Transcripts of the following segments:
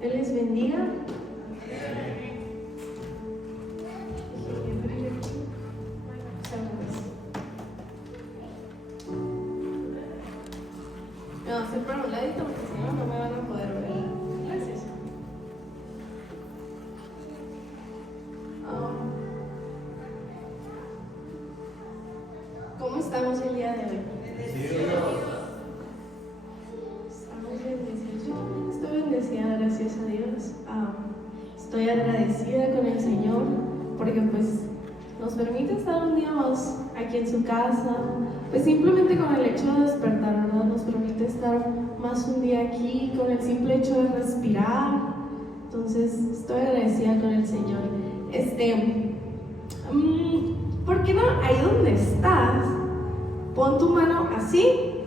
Él les bendiga. Me voy a hacer para un ladito porque si no, no me van a poder ver. Gracias. ¿Cómo estamos el día de hoy? Estamos bendecidos. Yo también estoy bendecida, gracias a Dios. Estoy agradecida con el Señor porque pues nos permite estar un día más aquí en su casa, pues simplemente con el hecho de despertar, ¿verdad? Nos permite estar más un día aquí con el simple hecho de respirar. Entonces estoy agradecida con el Señor. ¿Por qué no? Ahí donde estás, pon tu mano así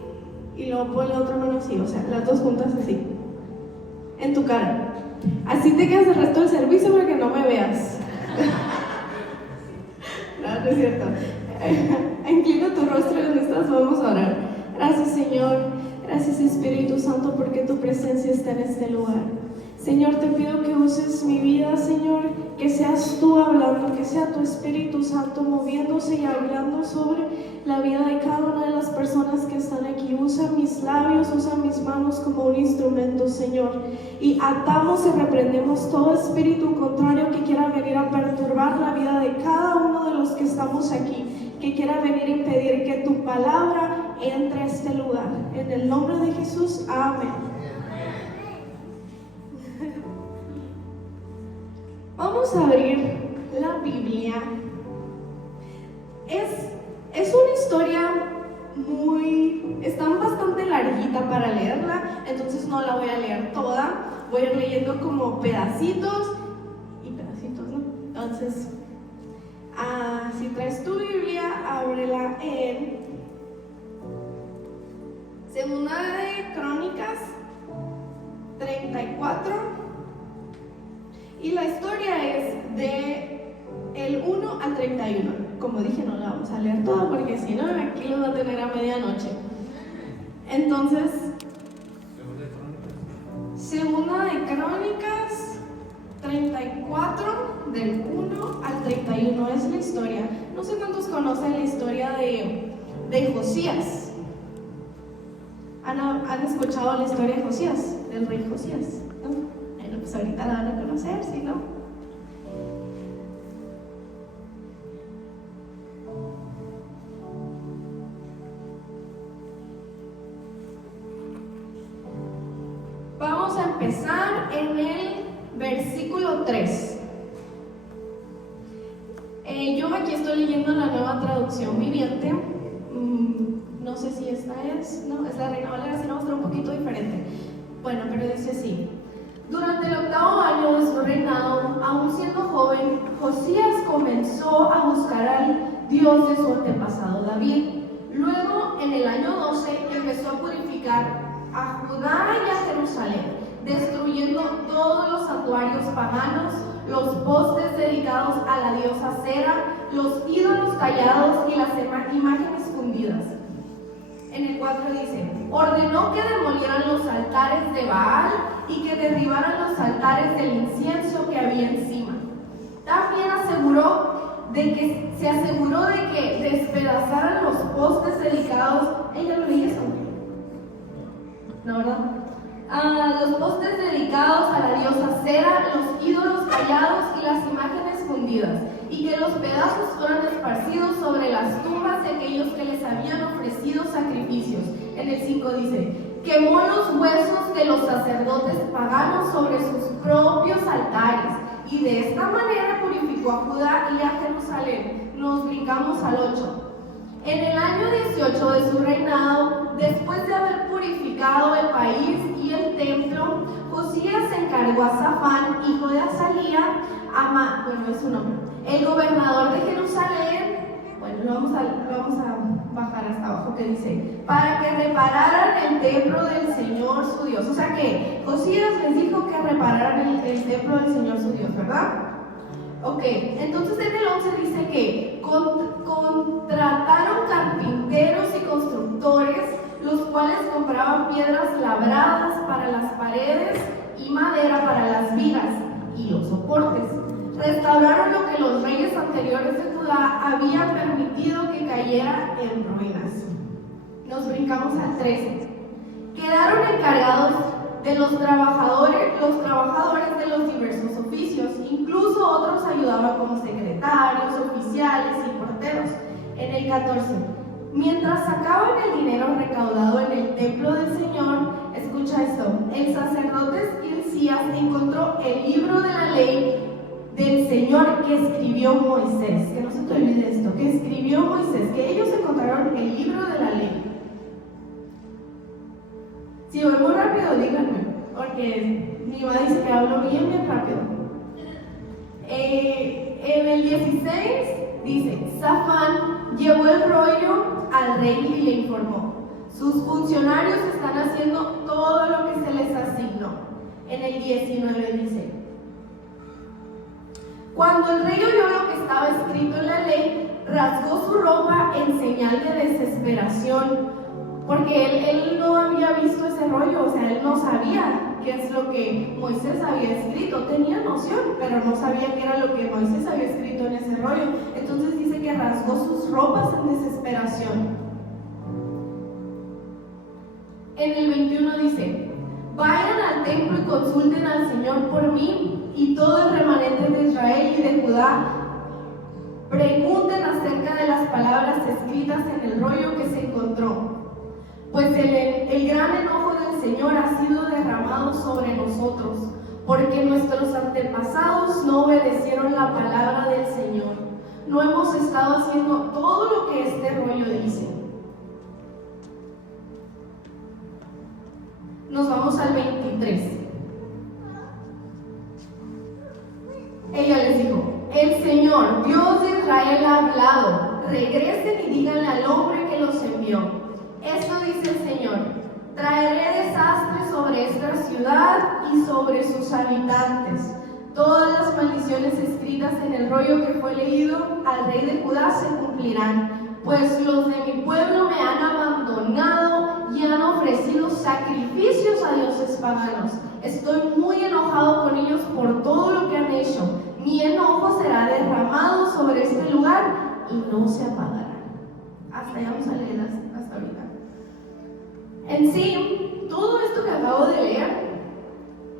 y luego pon la otra mano así, o sea, las dos juntas así, en tu cara. Así te quedas el resto del servicio para que no me veas. No es cierto. Inclina tu rostro donde estás, vamos a orar. Gracias, Señor. Gracias, Espíritu Santo, porque tu presencia está en este lugar. Señor, te pido que uses mi vida, Señor, que seas tú hablando, que sea tu Espíritu Santo moviéndose y hablando sobre la vida de cada una de las personas que están aquí. Usa mis labios, usa mis manos como un instrumento, Señor, y atamos y reprendemos todo espíritu contrario que quiera venir a perturbar la vida de cada uno de los que estamos aquí, que quiera venir a impedir que tu palabra entre a este lugar. En el nombre de Jesús, amén. Vamos a abrir la Biblia. Es una historia está bastante larguita para leerla, entonces no la voy a leer toda, voy a ir leyendo como pedacitos y pedacitos, ¿no? Entonces, si traes tu Biblia, ábrela en Segunda de Crónicas 34. Y la historia es de el 1 al 31. Como dije, no la vamos a leer toda porque si no, aquí lo va a tener a medianoche. Entonces, Segunda de Crónicas 34, del 1 al 31 es la historia. No sé cuántos conocen la historia de Josías. ¿Han escuchado la historia de Josías? Del rey Josías, ¿no? Pues ahorita la van a conocer, ¿sí, no? Vamos a empezar en el versículo 3. Yo aquí estoy leyendo la Nueva Traducción Viviente. No sé si esta es, no, es la Reina Valera, si no, va a estar un poquito diferente. Bueno, pero dice así. Durante el 8º año de su reinado, aún siendo joven, Josías comenzó a buscar al Dios de su antepasado David. Luego, en el año 12, empezó a purificar a Judá y a Jerusalén, destruyendo todos los santuarios paganos, los postes dedicados a la diosa Cera, los ídolos tallados y las imágenes fundidas. En el 4 dice, ordenó que demolieran los altares de Baal y que derribaran los altares del incienso que había encima. También se aseguró de que despedazaran los postes dedicados. ¿Ella lo leía eso? ¿No, verdad? Los postes dedicados a la diosa Cera, los ídolos tallados y las imágenes fundidas, y que los pedazos fueran esparcidos sobre las tumbas de aquellos que les habían ofrecido sacrificios. En el 5 dice, quemó los huesos de los sacerdotes paganos sobre sus propios altares, y de esta manera purificó a Judá y a Jerusalén. Nos brincamos al 8. En el año 18 de su reinado, después de haber purificado el país y el templo, Josías encargó a Safán, hijo de Azalía, es su nombre, el gobernador de Jerusalén. Bueno, lo vamos a bajar hasta abajo, que dice, para que repararan el templo del Señor su Dios. O sea que Josías les dijo que repararan el templo del Señor su Dios, ¿verdad? Ok, entonces en el 11 dice que contrataron carpinteros y constructores, los cuales compraban piedras labradas para las paredes y madera para las vigas y los soportes. Restauraron lo que los reyes anteriores de Judá habían permitido que cayera en ruinas. Nos brincamos al 13. Quedaron encargados de los trabajadores de los diversos oficios. Incluso otros ayudaban como secretarios, oficiales y porteros. En el 14. Mientras sacaban el dinero recaudado en el templo del Señor, escucha esto, el sacerdote Hilcías encontró el libro de la ley del Señor que escribió Moisés. Que no se te olvide esto, que escribió Moisés, que ellos encontraron el libro de la ley. Si voy muy rápido, díganme, porque mi mamá dice que hablo bien rápido. En el 16 dice, Safán llevó el rollo al rey y le informó, sus funcionarios están haciendo todo lo que se les asignó. En el 19 dice, cuando el rey oyó lo que estaba escrito en la ley, rasgó su ropa en señal de desesperación, porque él no había visto ese rollo, o sea, él no sabía qué es lo que Moisés había escrito. Tenía noción, pero no sabía qué era lo que Moisés había escrito en ese rollo. Entonces dice que rasgó sus ropas en desesperación. En el 21 dice, vayan al templo y consulten al Señor por mí y todo el remanente de Israel y de Judá. Pregunten acerca de las palabras escritas en el rollo que se encontró. Pues el gran enojo del Señor ha sido derramado sobre nosotros, porque nuestros antepasados no obedecieron la palabra del Señor. No hemos estado haciendo todo lo que este rollo dice. Nos vamos al 23. Ella les dijo, el Señor, Dios de Israel, ha hablado. Regresen y díganle al hombre que los envió. Esto dice el Señor, traeré desastre sobre esta ciudad y sobre sus habitantes. Todas las maldiciones escritas en el rollo que fue leído al rey de Judá se cumplirán, pues los de mi pueblo me han abandonado y han ofrecido sacrificios a dioses paganos. Estoy muy enojado con ellos por todo lo que han hecho. Mi enojo será derramado sobre este lugar y no se apagará. Hasta allá vamos a leer hasta ahorita. En sí, todo esto que acabo de leer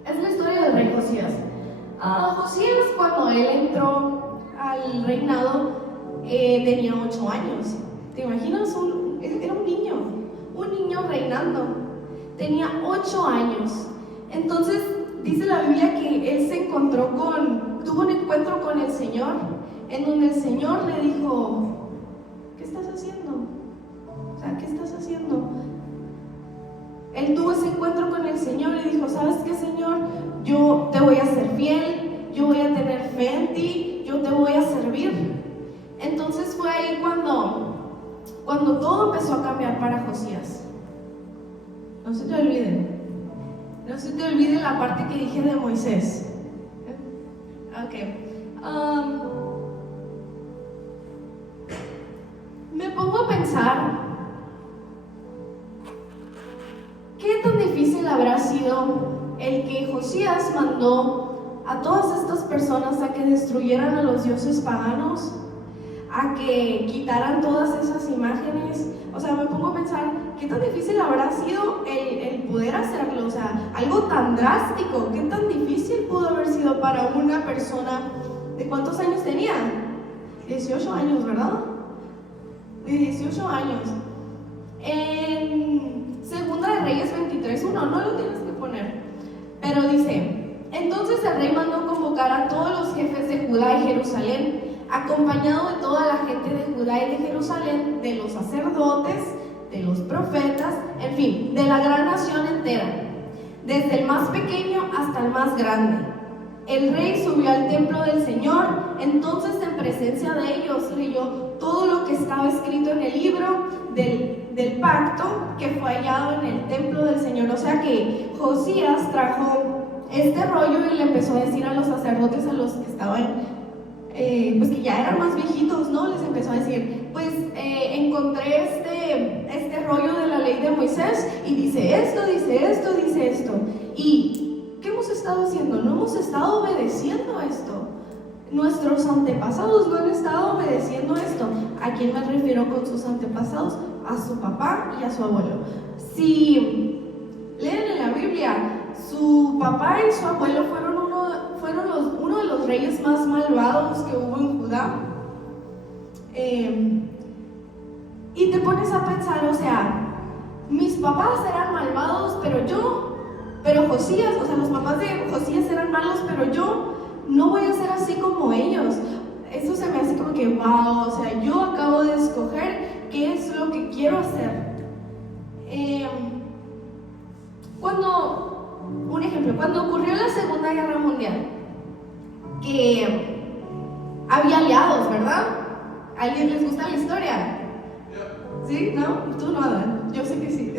es la historia del rey Josías. Josías, cuando él entró al reinado, tenía 8 años. ¿Te imaginas? Era un niño reinando. Tenía 8 años. Entonces, dice la Biblia que él tuvo un encuentro con el Señor, en donde el Señor le dijo, ¿qué estás haciendo? O sea, ¿qué estás haciendo? Él tuvo ese encuentro con el Señor y dijo, ¿sabes qué, Señor? Yo te voy a ser fiel, yo voy a tener fe en ti, yo te voy a servir. Entonces fue ahí cuando todo empezó a cambiar para Josías. No se te olvide la parte que dije de Moisés. Ok. Me pongo a pensar, ¿qué tan difícil habrá sido el que Josías mandó a todas estas personas a que destruyeran a los dioses paganos, a que quitaran todas esas imágenes? O sea, me pongo a pensar, ¿qué tan difícil habrá sido el poder hacerlo? O sea, algo tan drástico, ¿qué tan difícil pudo haber sido para una persona? ¿De cuántos años tenía? 18 años, ¿verdad? De 18 años. En Segunda de Reyes 23:1, no lo tienes que poner, pero dice, entonces el rey mandó convocar a todos los jefes de Judá y Jerusalén, acompañado de toda la gente de Judá y de Jerusalén, de los sacerdotes, de los profetas, en fin, de la gran nación entera, desde el más pequeño hasta el más grande. El rey subió al templo del Señor, entonces en presencia de ellos leyó todo lo que estaba escrito en el libro del pacto que fue hallado en el templo del Señor. O sea que Josías trajo este rollo y le empezó a decir a los sacerdotes, a los que estaban, pues que ya eran más viejitos, ¿no? Les empezó a decir, pues encontré este rollo de la ley de Moisés y dice esto, dice esto, dice esto. ¿Y qué hemos estado haciendo? No hemos estado obedeciendo esto. Nuestros antepasados no han estado obedeciendo esto. ¿A quién me refiero con sus antepasados? A su papá y a su abuelo. Si leen en la Biblia, su papá y su abuelo fueron uno de los reyes más malvados que hubo en Judá. Y te pones a pensar, o sea, mis papás eran malvados, pero Josías, o sea, los papás de Josías eran malos, pero yo no voy a ser así como ellos. Eso se me hace como que, wow, o sea, yo acabo de escoger qué es lo que quiero hacer. Un ejemplo, cuando ocurrió la Segunda Guerra Mundial, que había aliados, ¿verdad? ¿A alguien les gusta la historia? ¿Sí? ¿No? Tú no, Adán. Yo sé que sí.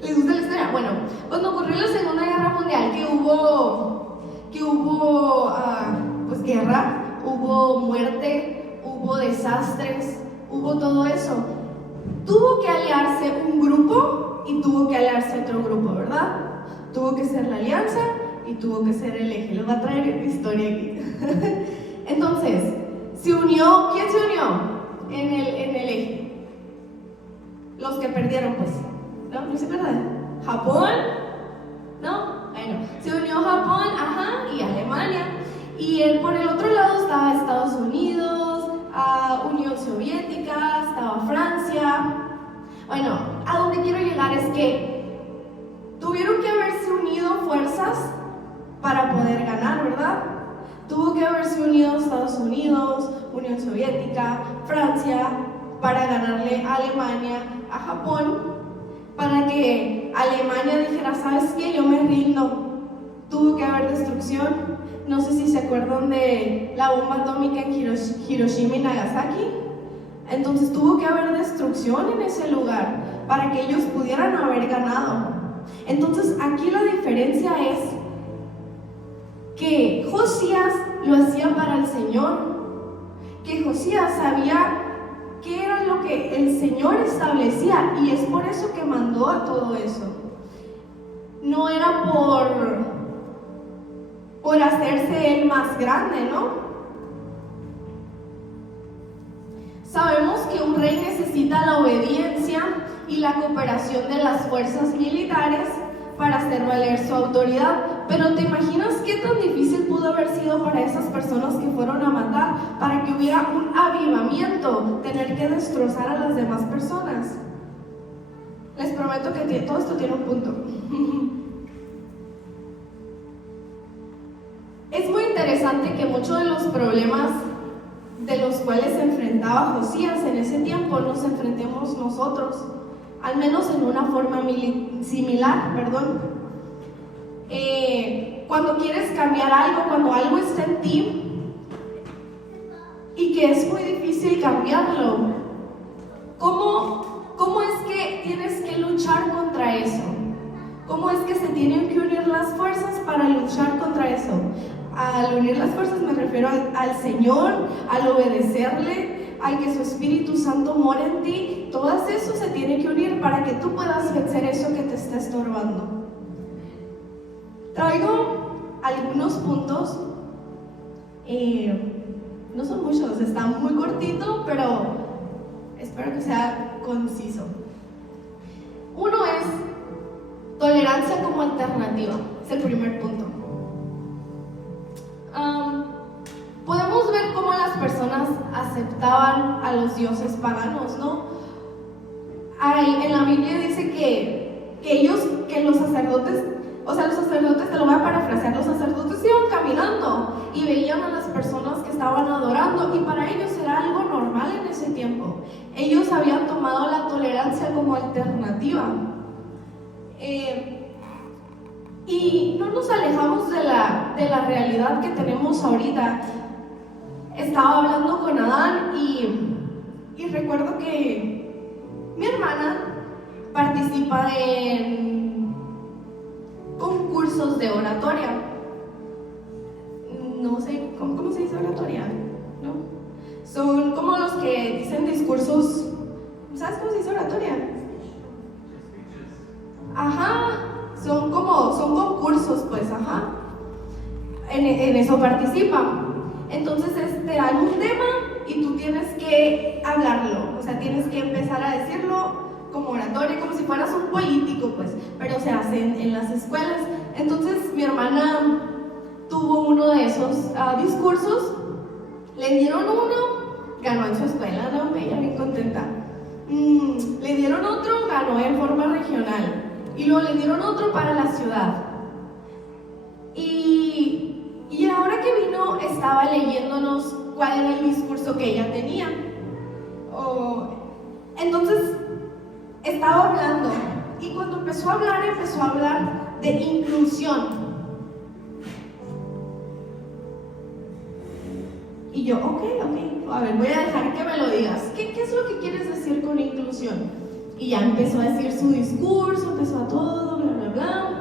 ¿Les gusta la historia? Bueno, cuando ocurrió la Segunda Guerra Mundial, que hubo pues guerra, hubo muerte, hubo desastres, hubo todo eso. Tuvo que aliarse un grupo y tuvo que aliarse otro grupo, ¿verdad? Tuvo que ser la alianza y tuvo que ser el eje. Les voy a traer historia aquí. Entonces, ¿quién se unió en el eje? Los que perdieron, pues. ¿No se acuerdan? ¿Japón? ¿No? Bueno, se unió Japón, y Alemania. Y por el otro lado estaba Estados Unidos, Unión Soviética, estaba Francia. Bueno, a donde quiero llegar es que tuvieron que haberse unido fuerzas para poder ganar, ¿verdad? Tuvo que haberse unido Estados Unidos, Unión Soviética, Francia, para ganarle a Alemania, a Japón, para que Alemania dijera, ¿sabes qué? Yo me rindo. Tuvo que haber destrucción. No sé si se acuerdan de la bomba atómica en Hiroshima y Nagasaki. Entonces tuvo que haber destrucción en ese lugar para que ellos pudieran haber ganado. Entonces aquí la diferencia es que Josías lo hacía para el Señor, que Josías sabía qué era lo que el Señor establecía, y es por eso que mandó a todo eso. No era por hacerse él más grande, ¿no? Sabemos que un rey necesita la obediencia y la cooperación de las fuerzas militares para hacer valer su autoridad, pero ¿te imaginas qué tan difícil pudo haber sido para esas personas que fueron a matar, para que hubiera un avivamiento, tener que destrozar a las demás personas? Les prometo que todo esto tiene un punto. Es muy interesante que muchos de los problemas de los cuales se enfrentaba Josías en ese tiempo nos enfrentemos nosotros, al menos en una forma similar, cuando quieres cambiar algo, cuando algo está en ti y que es muy difícil cambiarlo, ¿cómo es que tienes que luchar contra eso? ¿Cómo es que se tienen que unir las fuerzas para luchar contra eso? Al unir las fuerzas me refiero al Señor, al obedecerle, al que su Espíritu Santo mora en ti. Todo eso se tiene que unir para que tú puedas vencer eso que te está estorbando. Traigo algunos puntos, no son muchos, está muy cortito, pero espero que sea conciso. Uno es tolerancia como alternativa, es el primer punto. Podemos ver cómo las personas aceptaban a los dioses paganos, ¿no? En la Biblia dice que los sacerdotes, te lo voy a parafrasear, los sacerdotes iban caminando y veían a las personas que estaban adorando, y para ellos era algo normal en ese tiempo. Ellos habían tomado la tolerancia como alternativa. Y no nos alejamos de la realidad que tenemos ahorita. Estaba hablando con Adán y recuerdo que mi hermana participa en concursos de oratoria. No sé, ¿cómo se dice oratoria? ¿No? Son como los que dicen discursos. ¿Sabes cómo se dice oratoria? Son concursos discursos, pues, ajá. En eso participan. Entonces te dan un tema y tú tienes que hablarlo, o sea, tienes que empezar a decirlo como oratoria, como si fueras un político, pues, pero se hace en las escuelas. Entonces mi hermana tuvo uno de esos discursos, le dieron uno, ganó en su escuela, ¿no? Ella bien contenta. Le dieron otro, ganó en forma regional, y luego le dieron otro para la ciudad. Y ahora que vino, estaba leyéndonos cuál era el discurso que ella tenía. Entonces, estaba hablando, y cuando empezó a hablar de inclusión. Y yo, ok, a ver, voy a dejar que me lo digas. ¿Qué es lo que quieres decir con inclusión? Y ya empezó a decir su discurso, empezó a todo, bla, bla, bla.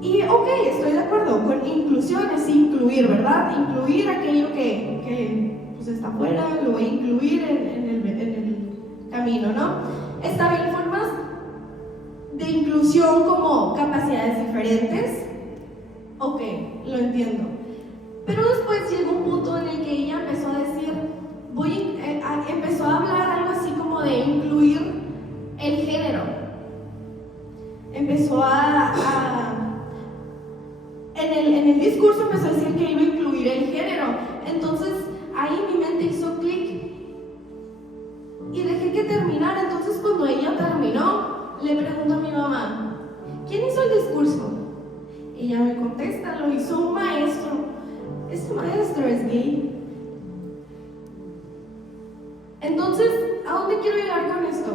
Y ok, estoy de acuerdo, con inclusión es incluir, ¿verdad? Incluir aquello que pues está afuera, lo voy a incluir en el camino, ¿no? Está bien, formas de inclusión como capacidades diferentes. Ok, lo entiendo. Pero después llegó un punto en el que ella empezó a decir, empezó a hablar algo así como de incluir el género. Empezó en el discurso empezó a decir que iba a incluir el género. Entonces ahí mi mente hizo clic y dejé que terminara. Entonces cuando ella terminó, le pregunto a mi mamá, ¿quién hizo el discurso? Y ella me contesta, lo hizo un maestro. Este maestro es gay. Entonces, ¿a dónde quiero llegar con esto?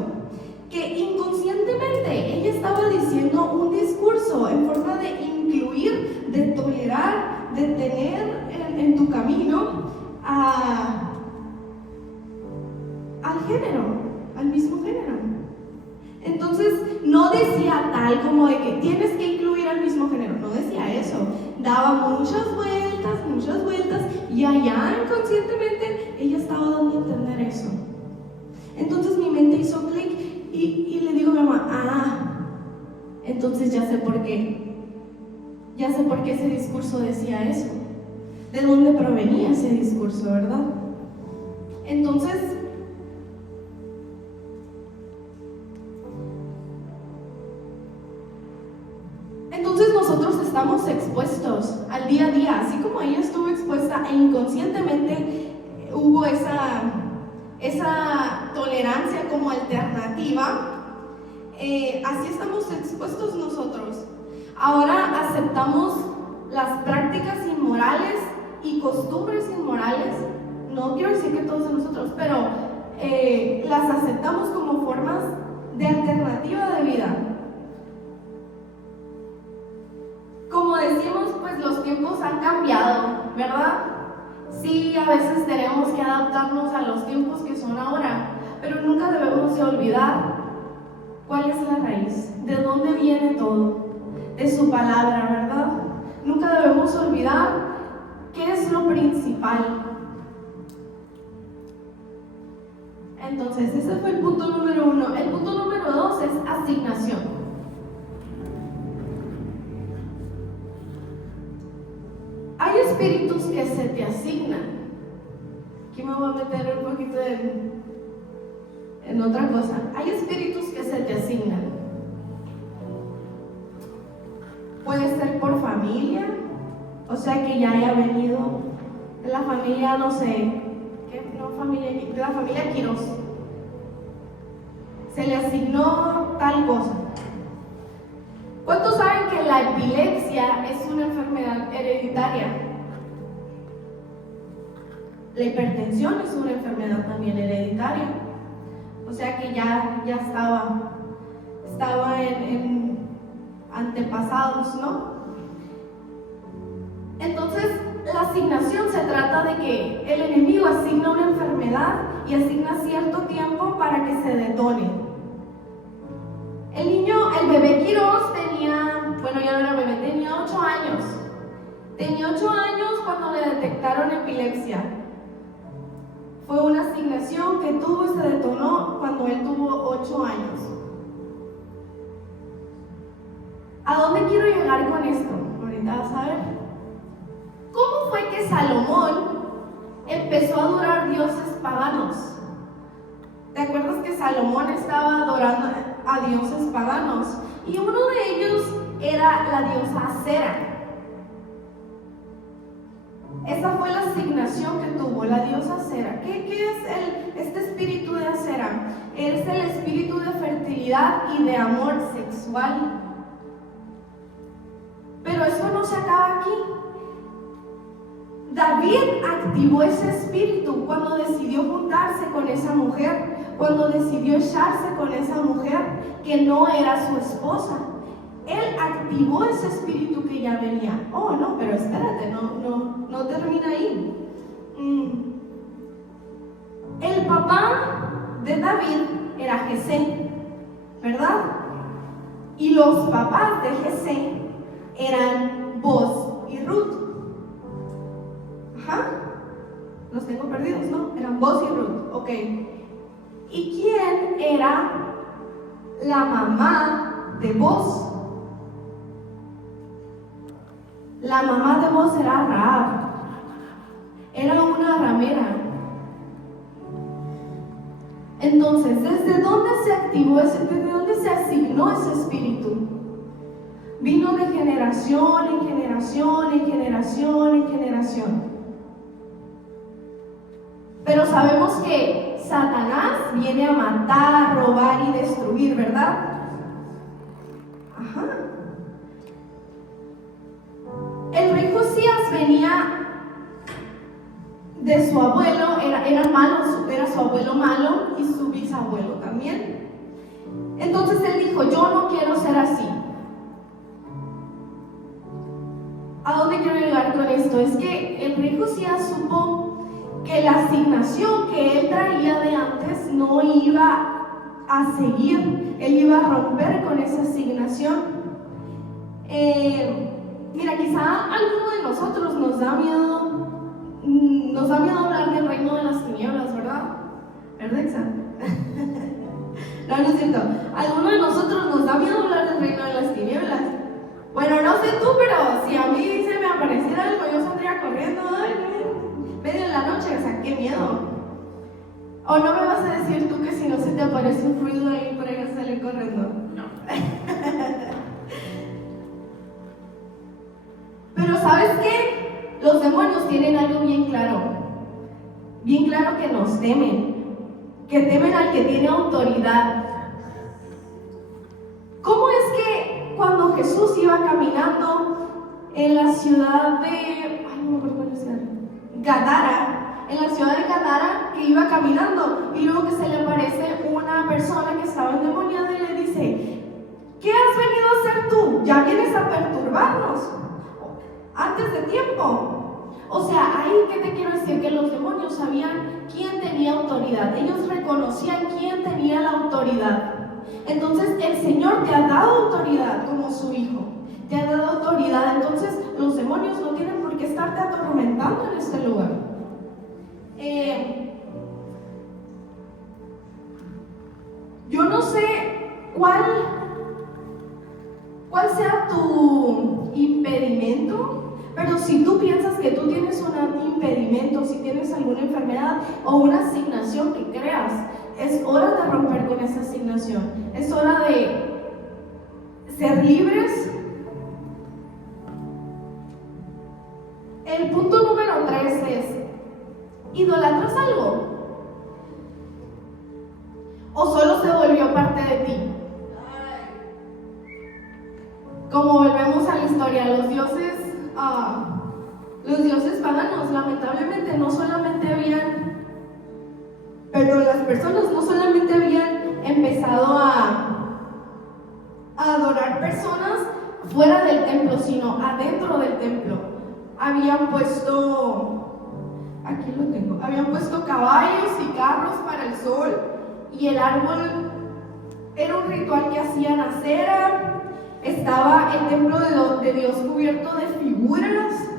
Que inconscientemente ella estaba diciendo un discurso en forma de incluir, de tolerar, de tener en tu camino al género, al mismo género. Entonces, no decía tal como de que tienes que incluir al mismo género, no decía eso. Daba muchas vueltas, y allá inconscientemente ella estaba dando a entender eso. Entonces mi mente hizo clic y le digo a mi mamá, entonces ya sé por qué. Ya sé por qué ese discurso decía eso. ¿De dónde provenía ese discurso, verdad? Entonces nosotros estamos expuestos al día a día, así como ella estuvo expuesta e inconscientemente hubo esa tolerancia como alternativa, así estamos expuestos nosotros. Ahora aceptamos las prácticas inmorales y costumbres inmorales, no quiero decir que todos de nosotros, pero las aceptamos como formas de alternativa de vida. Como decimos, pues los tiempos han cambiado, ¿verdad? Sí, a veces tenemos que adaptarnos a los tiempos que son ahora, pero nunca debemos de olvidar cuál es la raíz, de dónde viene todo, de su palabra, ¿verdad? Nunca debemos olvidar qué es lo principal. Entonces, ese fue el punto número 1. El punto número 2 es asignación. Hay espíritus que se te asignan. Aquí me voy a meter un poquito en otra cosa. Hay espíritus que se te asignan. Puede ser por familia, o sea que ya haya venido de la familia, no sé, de la familia Quiroz. Se le asignó tal cosa. ¿Cuántos saben que la epilepsia es una enfermedad hereditaria? La hipertensión es una enfermedad también hereditaria. O sea que ya estaba en antepasados, ¿no? Entonces, la asignación se trata de que el enemigo asigna una enfermedad y asigna cierto tiempo para que se detone. El bebé Quiroz tenía 8 años. Tenía 8 años cuando le detectaron epilepsia. Fue una asignación que tuvo y se detonó cuando él tuvo 8 años. ¿A dónde quiero llegar con esto? Ahorita vas a ver. ¿Cómo fue que Salomón empezó a adorar dioses paganos? ¿Te acuerdas que Salomón estaba adorando a dioses paganos? Y uno de ellos era la diosa Acera. Esa fue la asignación que tuvo la diosa Acera. ¿Qué es este espíritu de Acera? Es el espíritu de fertilidad y de amor sexual. Pero esto no se acaba aquí. David activó ese espíritu cuando decidió juntarse con esa mujer, cuando decidió echarse con esa mujer que no era su esposa. Él activó ese espíritu que ya venía. Oh, no, pero espérate, no termina ahí. El papá de David era Jesé, ¿verdad? Y los papás de Jesé eran Boz y Ruth. Ajá. Los tengo perdidos, ¿no? Eran Boz y Ruth, ok. ¿Y quién era la mamá de Boz? La mamá de Boz era Rahab. Era una ramera. Entonces, ¿desde dónde se activó desde dónde se asignó ese espíritu? Vino de generación en generación, en generación, en generación. Pero sabemos que Satanás viene a matar, robar y destruir, ¿verdad? Ajá. El rey Josías venía de su abuelo, eran malos, era su abuelo malo y su bisabuelo también. Entonces él dijo, yo no quiero ser así. ¿A dónde quiero llegar con esto? Es que el rey Josías supo que la asignación que él traía de antes no iba a seguir, él iba a romper con esa asignación. Mira, quizá a alguno de nosotros nos da miedo hablar del reino de las tinieblas, ¿verdad? ¿Verdad, Exa? No es cierto. A alguno de nosotros nos da miedo hablar del reino de las tinieblas. Bueno, no sé tú, pero si a mí se me apareciera algo, yo saldría corriendo, medio de la noche, o sea, qué miedo. O no me vas a decir tú que si no se te aparece un ruido ahí, por ahí salir corriendo. No. Pero ¿sabes qué? Los demonios tienen algo bien claro que nos temen, que temen al que tiene autoridad. ¿Cómo es que cuando Jesús iba caminando en la ciudad de, no me acuerdo cuál es Gadara, en la ciudad de Gadara, que iba caminando y luego que se le aparece una persona que estaba endemoniada y le dice, ¿qué has venido a hacer tú? ¿Ya vienes a perturbarnos? Antes de tiempo. O sea, ahí que te quiero decir que los demonios sabían quién tenía autoridad. Ellos reconocían quién tenía la autoridad. Entonces el Señor te ha dado autoridad como su hijo. Te ha dado autoridad. Entonces los demonios no tienen por qué estarte atormentando en este lugar. Yo no sé cuál sea tu impedimento, pero si tú piensas que tú tienes un impedimento, si tienes alguna enfermedad o una asignación que creas, es hora de romper con esa asignación. Es hora de ser libres. El punto número 3 es, ¿idolatras algo? ¿O solo se volvió parte de ti? Como volvemos a la historia, los dioses paganos, lamentablemente las personas no solamente habían empezado a adorar personas fuera del templo, sino adentro del templo. Habían puesto caballos y carros para el sol, y el árbol era un ritual que hacían Acera. Estaba el templo de Dios cubierto de figuras,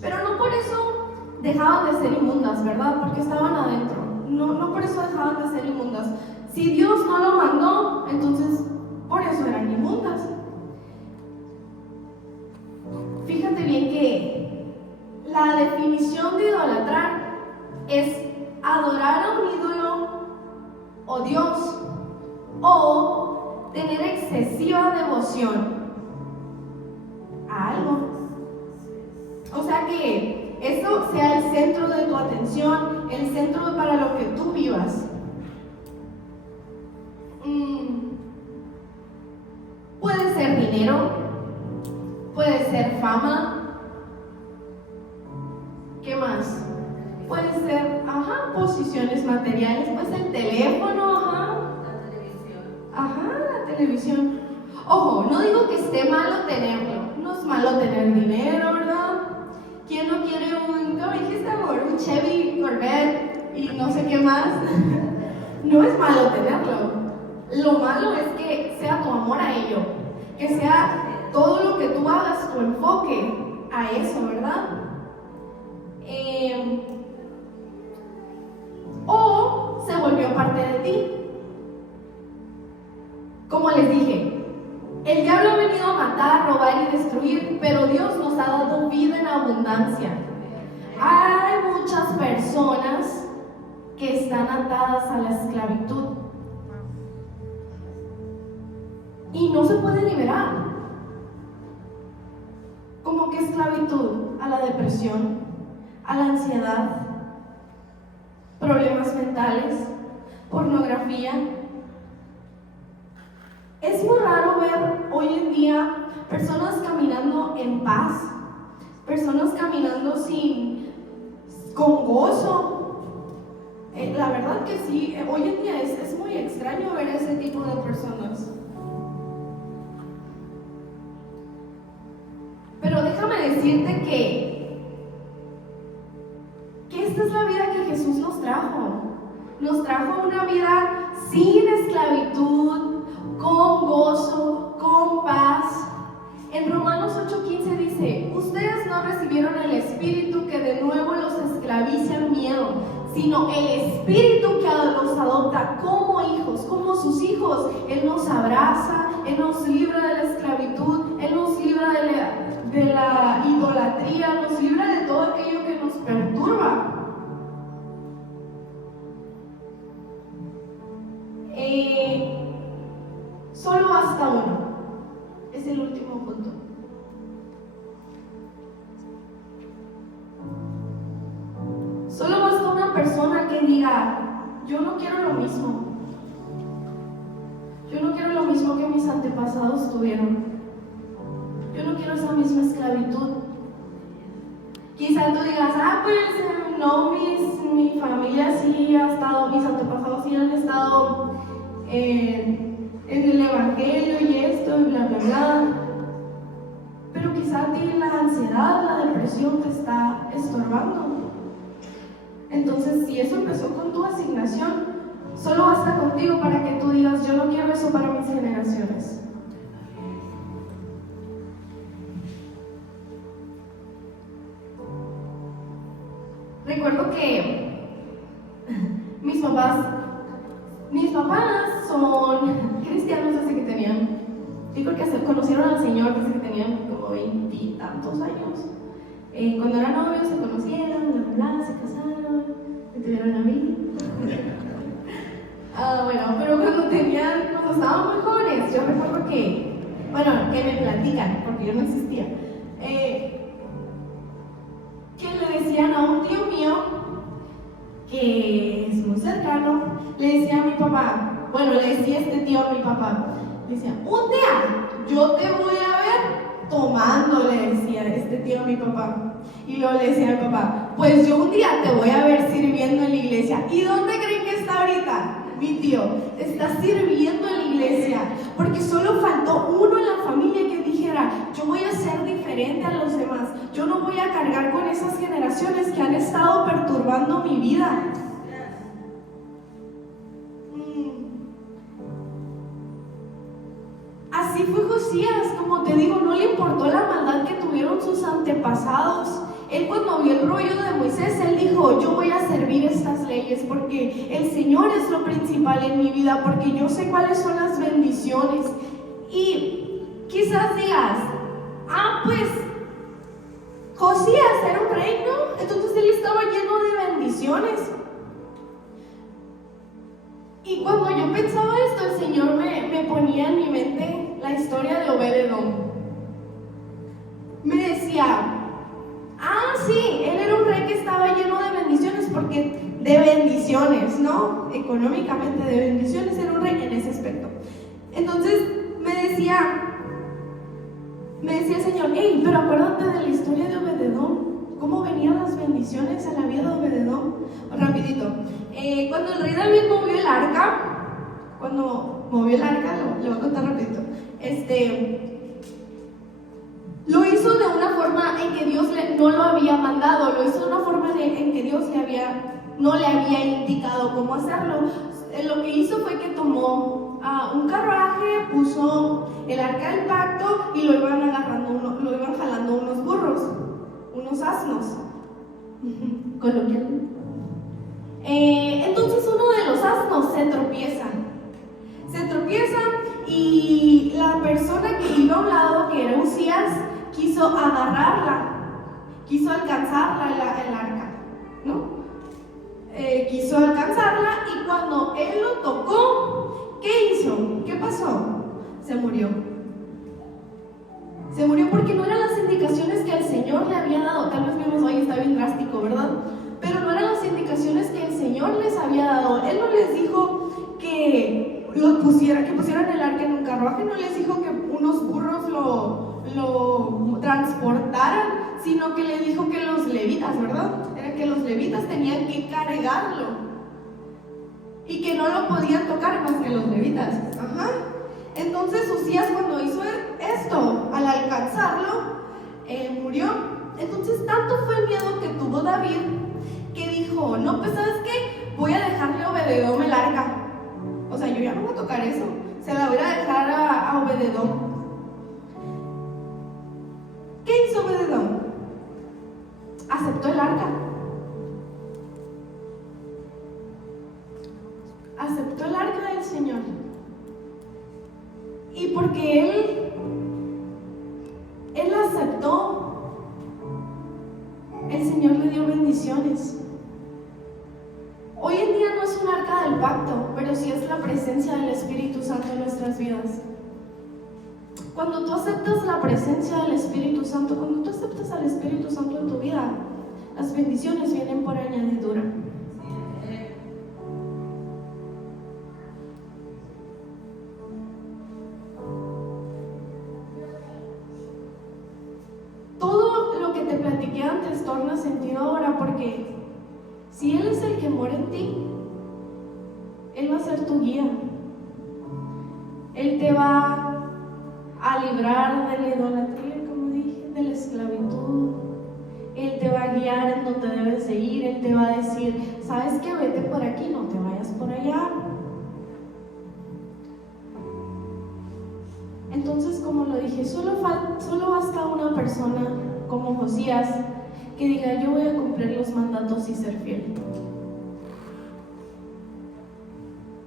pero no por eso dejaban de ser inmundas, ¿verdad? Porque estaban adentro. No por eso dejaban de ser inmundas. Si Dios no lo mandó, entonces por eso eran eran inmundas. Fíjate bien que la definición de idolatrar es adorar a un ídolo o Dios o tener excesiva devoción a algo. O sea que eso sea el centro de tu atención, el centro para lo que tú vivas. Puede ser dinero, puede ser fama. ¿Qué más? Puede ser, posiciones materiales, pues el teléfono, la televisión. Ojo, no digo que esté malo tenerlo, no es malo tener dinero, ¿verdad? ¿Quién no quiere ¿cómo dijiste, amor? Un Chevy Corvette y no sé qué más? No es malo tenerlo. Lo malo es que sea tu amor a ello, que sea todo lo que tú hagas, tu enfoque a eso, ¿verdad? O se volvió parte de ti. Como les dije, el diablo ha venido a matar, robar y destruir, pero Dios nos ha dado vida en abundancia. Hay muchas personas que están atadas a la esclavitud y no se pueden liberar. ¿Cómo que esclavitud? A la depresión, a la ansiedad, problemas mentales, pornografía. Es muy raro ver hoy en día personas caminando en paz, personas caminando con gozo. La verdad que sí, hoy en día es muy extraño ver ese tipo de personas. Pero déjame decirte que esta es la vida que Jesús nos trajo. Nos trajo una vida sin esclavitud, con gozo, con paz. En Romanos 8:15 dice: ustedes no recibieron el espíritu que de nuevo los esclavice al miedo, sino el espíritu que los adopta como hijos, como sus hijos. Él nos abraza, Él nos libra de la esclavitud, Él nos libra de la idolatría, nos libra de todo aquello que nos perturba. Solo basta uno. Es el último punto. Solo basta una persona que diga: yo no quiero lo mismo. Yo no quiero lo mismo que mis antepasados tuvieron. Yo no quiero esa misma esclavitud. Quizás tú digas: pues no, mi familia sí ha estado, mis antepasados sí han estado en el evangelio y esto y bla bla bla. Pero quizás a ti la ansiedad, la depresión te está estorbando. Entonces, si eso empezó con tu asignación, solo basta contigo para que tú digas: yo no quiero eso para mis generaciones. Recuerdo que mis papás son cristianos desde que tenían, yo creo que se conocieron al Señor desde que tenían como 20 y tantos años. Cuando eran novios se conocieron, bla bla bla, se casaron, me tuvieron a mí. Pero cuando estaban muy jóvenes, yo recuerdo que me platican, porque yo no existía, que le decían a un tío mío, que es muy cercano, le decía a mi papá, le decía este tío a mi papá, le decía: un día yo te voy a ver tomando, le decía este tío a mi papá. Y luego le decía a mi papá: pues yo un día te voy a ver sirviendo en la iglesia. ¿Y dónde creen que está ahorita? Mi tío está sirviendo en la iglesia, porque solo faltó uno en la familia que dijera: yo voy a ser diferente a los demás, yo no voy a cargar con esas generaciones que han estado perturbando mi vida. Así fue Josías, como te digo, no le importó la maldad que tuvieron sus antepasados. Él, cuando vio el rollo de Moisés, él dijo: yo voy a servir estas leyes porque el Señor es lo principal en mi vida, porque yo sé cuáles son las bendiciones. Y quizás digas, pues Josías era un rey, ¿no? Entonces él estaba lleno de bendiciones. Y cuando yo pensaba esto, el Señor me ponía en mi mente la historia de Obed-Edom. Me decía, sí, él era un rey que estaba lleno de bendiciones, porque de bendiciones, ¿no? Económicamente de bendiciones, era un rey en ese aspecto. Entonces me decía el Señor, pero acuérdate de la historia de Obed-Edom, cómo venían las bendiciones a la vida de Obed-Edom. Rapidito, cuando el rey David movió el arca, le voy a contar rapidito, lo hizo de una forma en que Dios no lo había mandado, lo hizo de una forma en que Dios no le había indicado cómo hacerlo. Lo que hizo fue que tomó un carruaje, puso el arca del pacto y lo iban jalando unos burros, unos asnos, coloquial. Entonces uno de los asnos se tropieza y la persona que iba a un lado, que era Uzías, quiso alcanzarla el arca, ¿no? Quiso alcanzarla, y cuando él lo tocó, ¿qué hizo? ¿Qué pasó? Se murió porque no eran las indicaciones que el Señor le había dado. Tal vez vimos, oye, está bien drástico, ¿verdad? Pero no eran las indicaciones que el Señor les había dado. Él no les dijo que pusieran el arca en un carruaje, no les dijo que unos burros lo transportaran, sino que le dijo que los levitas, ¿verdad? Era que los levitas tenían que cargarlo y que no lo podían tocar más que los levitas. Entonces Uzías, cuando hizo esto, al alcanzarlo, murió. Entonces tanto fue el miedo que tuvo David, que dijo, no, pues ¿sabes qué? Voy a dejarle a Obed-Edom el arca. O sea, yo ya no voy a tocar eso, se la voy a dejar a Obed-Edom. ¿Qué hizo Obed-Edom? Aceptó el arca. Aceptó el arca del Señor. Y porque él aceptó, el Señor le dio bendiciones. Hoy en día no es un arca del pacto, pero sí es la presencia del Espíritu Santo en nuestras vidas. Cuando tú aceptas la presencia del Espíritu Santo, cuando tú aceptas al Espíritu Santo en tu vida, las bendiciones vienen por añadidura. Todo lo que te platiqué antes torna sentido ahora, porque si Él es el que mora en ti, Él va a ser tu guía. Él te va a librar de la idolatría, como dije, de la esclavitud. Él te va a guiar en donde debes de ir. Él te va a decir, ¿sabes qué? Vete por aquí, no te vayas por allá. Entonces, como lo dije, solo basta una persona como Josías que diga, yo voy a cumplir los mandatos y ser fiel.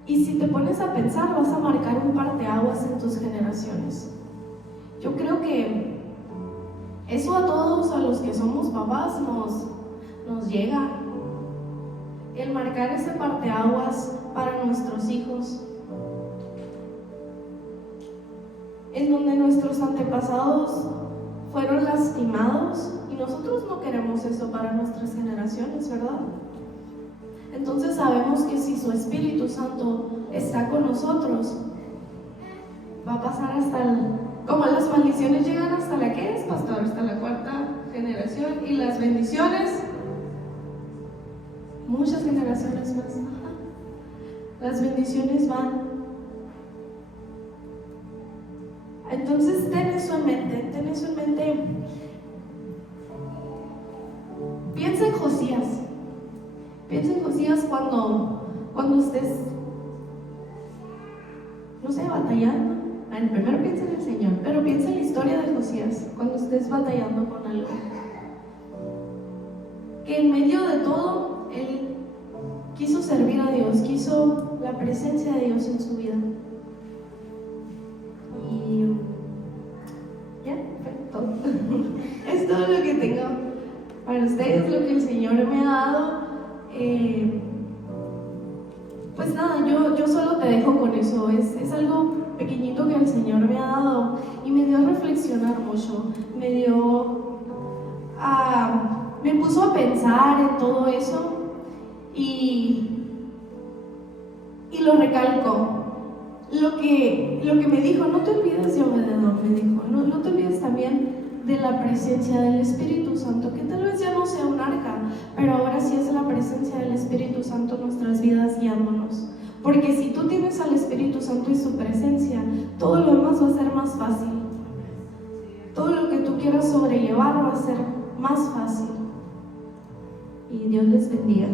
Y si te pones a pensar, vas a marcar un parteaguas en tus generaciones. Yo creo que eso a todos, a los que somos papás, nos llega. El marcar ese parteaguas para nuestros hijos, en donde nuestros antepasados fueron lastimados, y nosotros no queremos eso para nuestras generaciones, ¿verdad? Entonces sabemos que si su Espíritu Santo está con nosotros, va a pasar como las maldiciones llegan hasta la ¿qué es, pastor? Hasta la 4ª generación, y las bendiciones, muchas generaciones más. Las bendiciones van. Entonces ten eso en mente. Piensa en Josías cuando estés, no sé, batallando. Primero piensa en el Señor, pero piensa en la historia de Josías cuando estés batallando con algo. Que en medio de todo, él quiso servir a Dios, quiso la presencia de Dios en su vida. Y para ustedes lo que el Señor me ha dado. Pues nada, yo solo te dejo con eso. Es algo pequeñito que el Señor me ha dado y me dio a reflexionar mucho. Me puso a pensar en todo eso y lo recalco. Lo que me dijo, no te olvides de Obededón, me dijo, no te olvides también de la presencia del Espíritu Santo, que tal vez ya no sea un arca, pero ahora sí es la presencia del Espíritu Santo en nuestras vidas guiándonos. Porque si tú tienes al Espíritu Santo y su presencia, todo lo demás va a ser más fácil. Todo lo que tú quieras sobrellevar va a ser más fácil. Y Dios les bendiga.